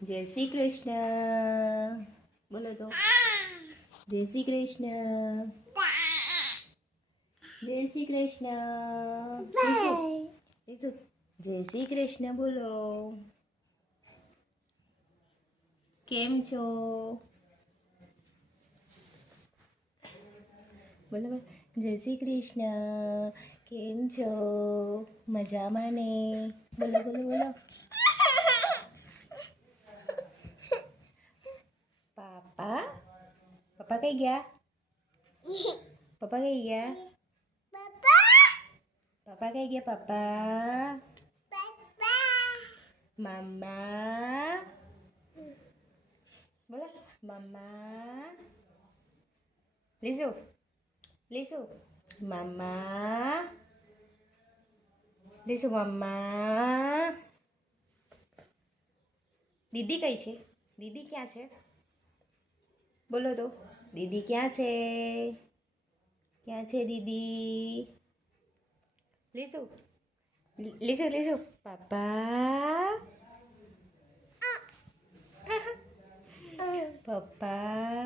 જય શ્રી કૃષ્ણ બોલો તો. જય શ્રી કૃષ્ણ. જય શ્રી કૃષ્ણ. જય શ્રી કૃષ્ણ બોલો. કેમ છો? બોલો બોલો. જય શ્રી કૃષ્ણ. કેમ છો? મજામાં ને? બોલો બોલો બોલો. પાપા પપ્પા કઈ ગયા? પપ્પા કઈ ગયા? પપ્પા કઈ ગયા? પપ્પા મમ્મા બોલો. મમ્મા લીસુ લીસુ મમ્મા લીસુ મમ્મા. દીદી કઈ છે? દીદી ક્યાં છે? બોલો તો. દીદી ક્યાં છે? ક્યાં છે દીદી? લીસુ લીસુ લીસુ પાપા પપ્પા.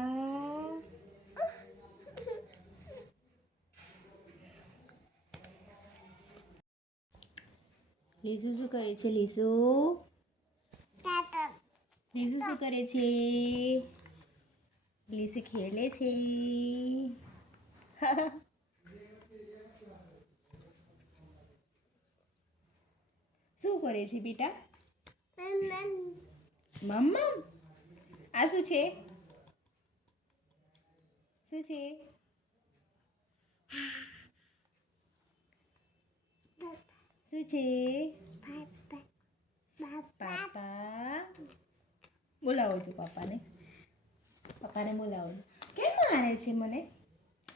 લીસુ શું કરે છે? લીસુ લીસુ શું કરે છે? લીસુ ખેલે છે. શું કરે છે બેટા? મમ્મા આ શું છે? શું છે? શું છે? પાપા બોલાવો છો પાપાને. પપ્પાને બોલાવો. કેમ મારે છે મને?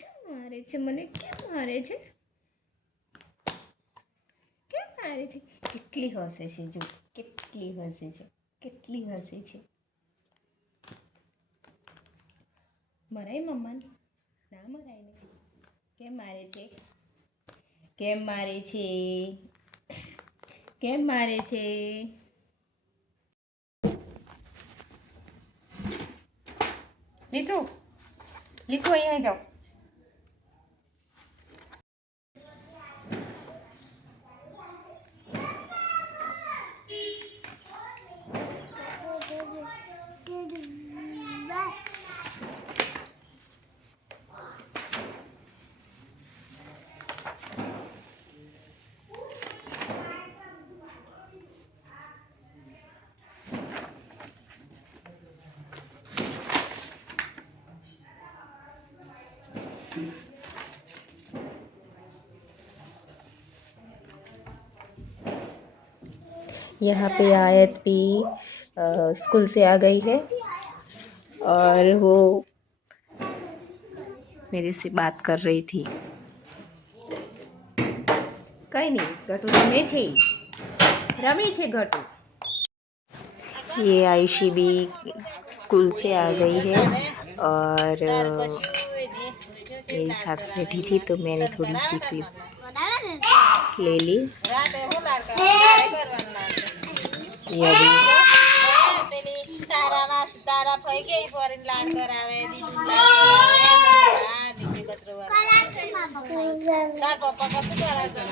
કેમ મારે છે મને? કેમ મારે છે? કેમ મારે છે? કેટલી હસે છે જો. કેટલી હસે છે. કેટલી હસે છે. મરાય મમ્માને? ના મરાય ને. કેમ મારે છે? કેમ મારે છે? કેમ મારે છે? લીસુ લીસુ અહીંયા જાઓ. यहाँ पे आयत भी स्कूल से आ गई है और वो मेरे से बात कर रही थी. कहीं नहीं घटू रमे छे. रमी छे घटू. ये आयुषी भी स्कूल से आ गई है और मेरे साथ बैठी थी तो मैंने थोड़ी सी क्लिप ले ली. ये अभी તારા ફઈ ગઈ ફોરીન લાડ કરાવે દીદી લાડ કરાવે તાર પપ્પા કશું કરે છે